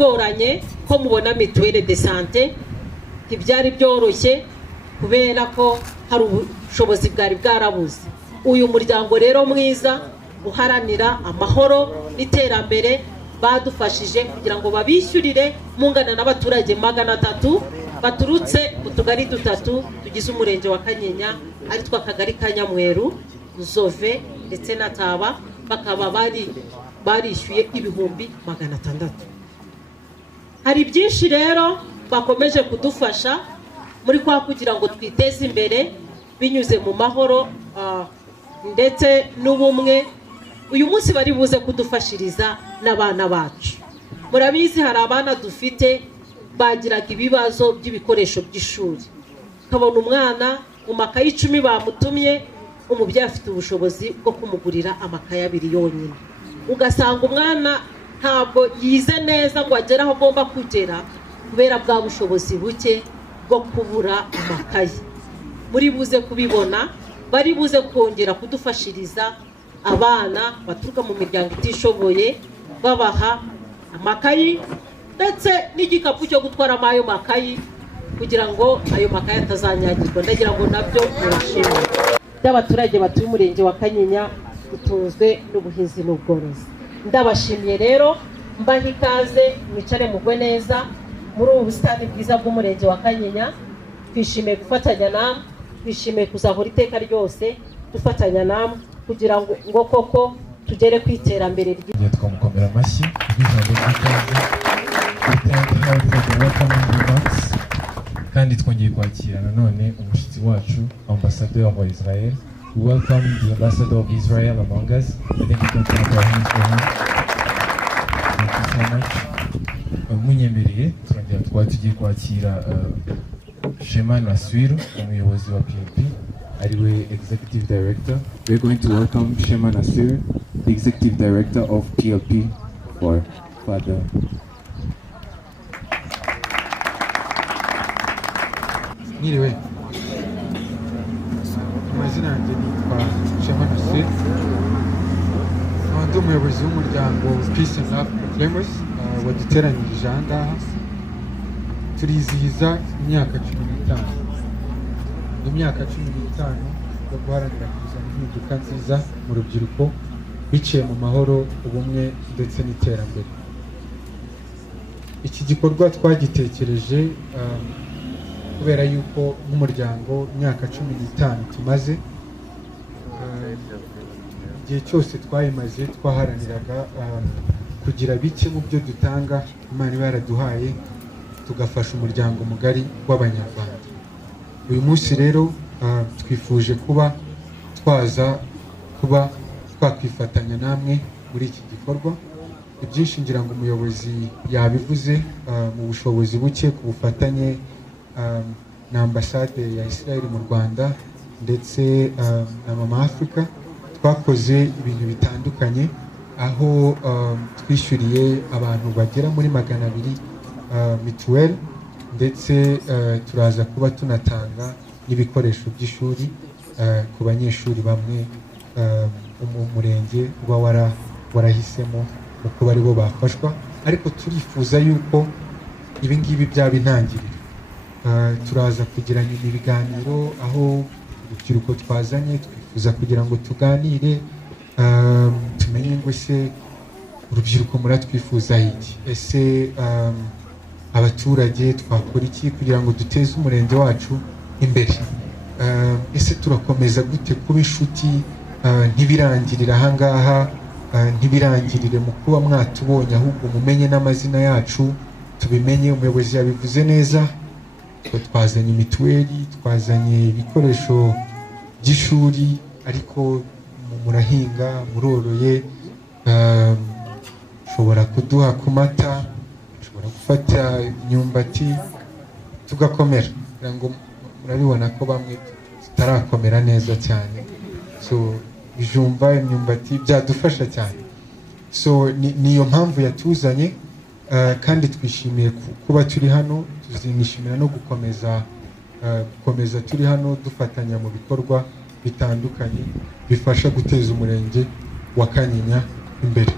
bigoranye ko mubona mituweli de sante, ntibyari byoroshye kubera ko hari ubushobozi bwari bwarabuze. Uyu muryango rero mwiza uharanira amahoro n'iterambere badufashije kugira ngo babishyurire mungana n'abaturage 300 baturutse utugari dutatu tugize umurenge wa Kanyinya, ari twa kagari ka Nyamweru, Zove ndetse na Taba, bakaba barishyuye ibihumbi 600. Hari byinshi rero bakomeje kudufasha muri kwa kugira ngo twiteze imbere binyuze mu mahoro ndetse n'ubumwe. Uyu munsi bari buze kudufashiriza n'abana bacu. Murabizi hari abana dufite bagiraga ibibazo by'ibikoresho by'ishuri, kabona umwana mu makayi 10 bamutumye, umubyeyi afite ubushobozi bwo kumugurira amakaye 2 yonyine, ugasanga umwana ntabwo yize neza ngo agere aho agomba kugera kubera bwa bushobozi buke bwo kubura amakaye. Muri buze kubibona, bari buze kongera kudufashiriza abana baturuka mu miryango itishoboye, babaha amakayi ndetse n'igikapu cyo gutwara ayo makayi kugira ngo ayo makayi atazanyagirwa. Ndagira ngo nabyo murashimwe. Abaturage batuye umurenge wa Kanyinya utunzwe n'ubuhinzi n'ubworozi, ndabashimiye rero, mbaha ikaze, mwicare mugwe neza muri ubu busitani bwiza bw'umurenge wa Kanyinya. Twishimiye gufatanya namwe, twishimiye kuzahora iteka ryose dufatanya namwe kugira ngo koko tugere ku iterambere ry'igihe. Twamukomera amashyi ijambo ry'ikaze kandi twongeye kwakira nanone umushyitsi wacu ambasade wa Israel. We welcome the ambassador of Israel among us. I think we can clap our hands for him. Thank you so much. Munyemereye turongera tugiye kwakira Shema Naswiru, umuyobozi wa PLP, ariwe executive director. We're going to welcome Shema Naswiru, the executive director of PLP for Father. Niriwe, amazina yanjye nitwa Shema Naswiru, ndi umuyobozi w'umuryango Peace and Love proclemers waduteranyirije aha ngaha. Turizihiza imyaka 15, imyaka 15 yo guharanira kuzana impinduka nziza mu rubyiruko biciye mu mahoro, ubumwe ndetse n'iterambere. Iki gikorwa twagitekereje kubera yuko nk'umuryango imyaka 15 tumaze, igihe cyose twayimaze twaharaniraga kugira bike mu byo dutanga Imana yaraduhaye, tugafasha umuryango mugari w'Abanyarwanda. Uyu munsi rero twifuje kuba twakwifatanya namwe muri iki gikorwa. Ibyinshi ngira ngo umuyobozi yabivuze, mu bushobozi buke, ku bufatanye na ambasade ya Israel mu Rwanda ndetse na Mama Africa, twakoze ibintu bitandukanye, aho twishyuriye abantu bagera muri 200 mituweli, ndetse turaza kuba tunatanga n'ibikoresho by'ishuri ku banyeshuri bamwe mu murenge uba warahisemo uko bari bo bafashwa. Ariko turifuza yuko ibi ngibi byaba intangiriro. Turaza kugira ibiganiro aho urubyiruko twazanye, twifuza kugira ngo tuganire, tumenye ngo ese urubyiruko muratwifuza iki, ese abaturage twakora iki kugira ngo duteze umurenge wacu imbere, ese turakomeza gute kuba inshuti, ntibirangirire aha ngaha, ntibirangirire mu kuba mwatubonye, ahubwo mumenye n'amazina yacu, tubimenye. Umuyobozi yabivuze neza, twazanye mituweli, twazanye ibikoresho by'ishuri, ariko murahinga, muroroye, ushobora kuduha ku mata, ushobora gufata imyumbati tugakomera. kugira ngo murabibona ko bamwe tutarakomera neza cyane, so bijumba, imyumbati byadufasha cyane. So niyo mpamvu yatuzanye, kandi twishimiye kuba turi hano. Tuzishimira no gukomeza turi hano dufatanya mu bikorwa bitandukanye bifasha guteza umurenge wa Kanyinya imbere.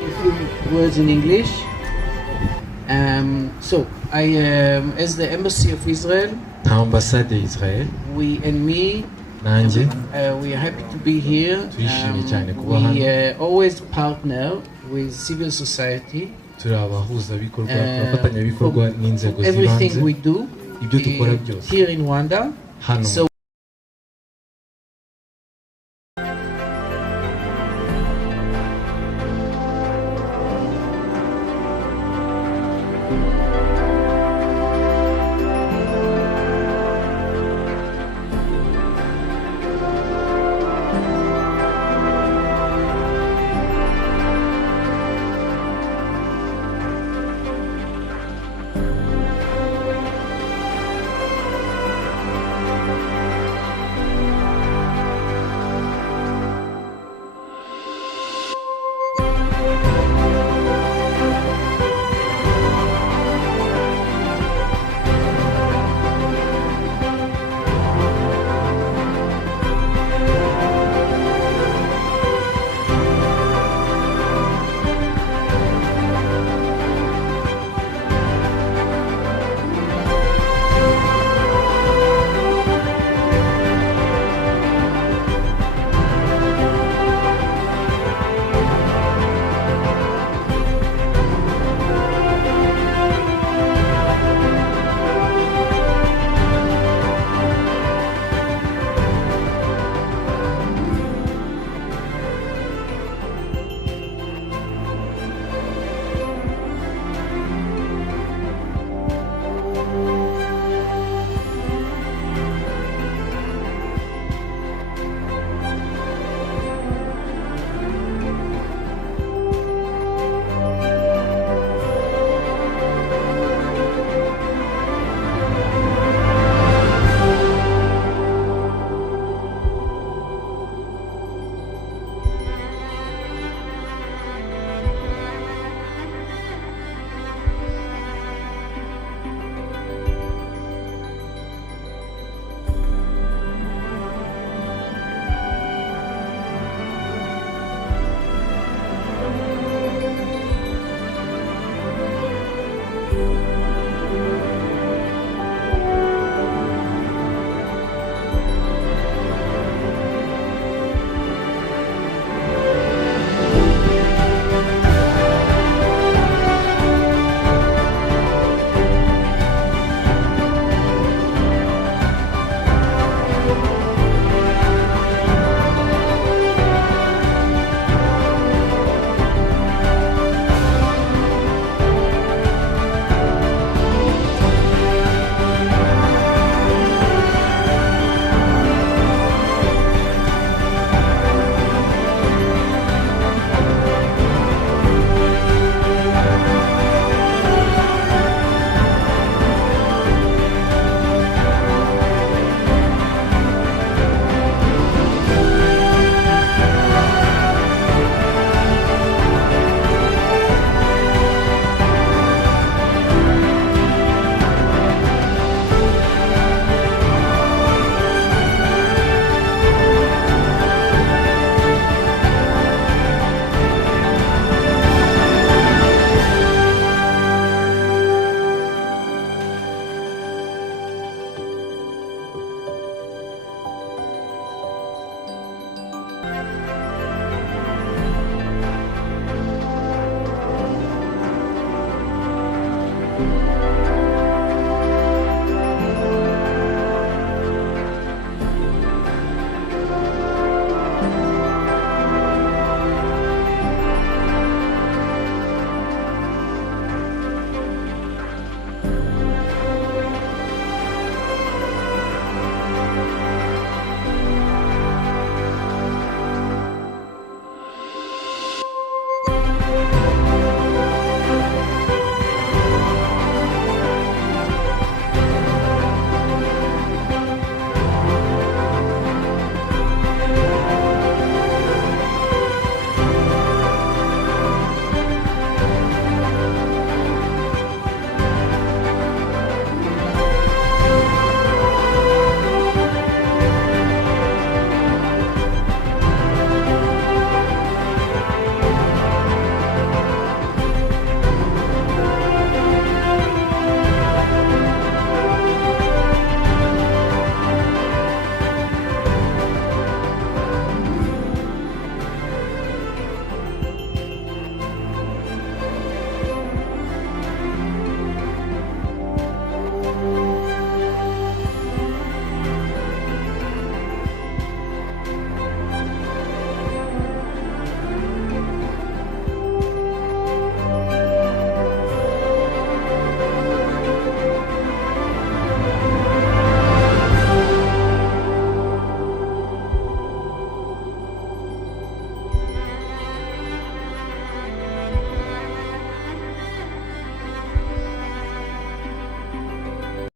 A few words in English. So I, as the Embassy of Israel, nka ambasade ya Israel we and me, nanjye we are happy to be here. turishimye cyane kuba hano. We always partner with civil society. turi abahuzabikorwa abafatanyabikorwa n'inzego Everything z'ibanze we do ibyo dukora byose here in Rwanda. hano So